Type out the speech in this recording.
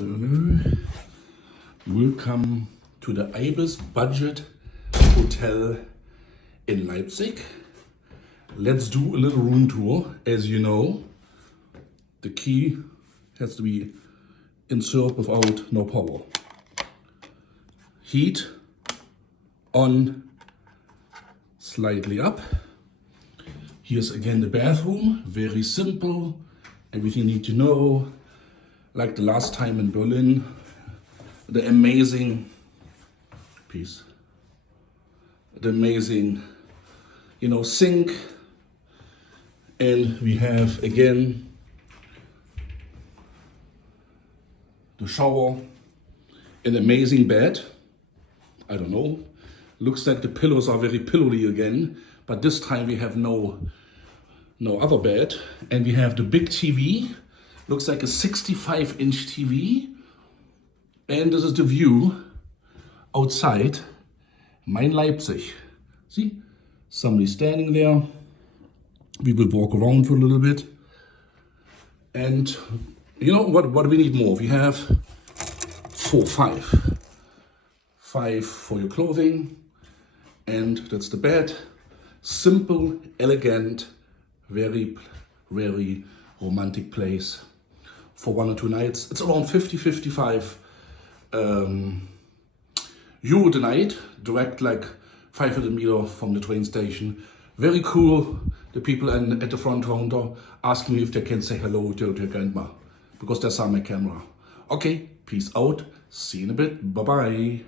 Hello. Welcome to the ibis Budget Hotel in Leipzig. Let's do a little room tour. As you know, the key has to be inserted without no power. Heat on, slightly up. Here's again the bathroom, very simple, everything you need to know. Like the last time in Berlin, the amazing piece, the amazing, sink. And we have again the shower, an amazing bed. I don't know, looks like the pillows are very pillowy again, but this time we have no other bed. And we have the big TV. Looks like a 65-inch TV. And this is the view outside Main Leipzig. See, somebody standing there. We will walk around for a little bit. And you know what do we need more? We have five. Five for your clothing. And that's the bed. Simple, elegant, very, very romantic place. For 1 or 2 nights, it's around 50-55 euro the night, direct like 500 meters from the train station. Very cool. The people at the front counter asking me if they can say hello to their grandma because they saw my camera. Okay, peace out. See you in a bit. Bye bye.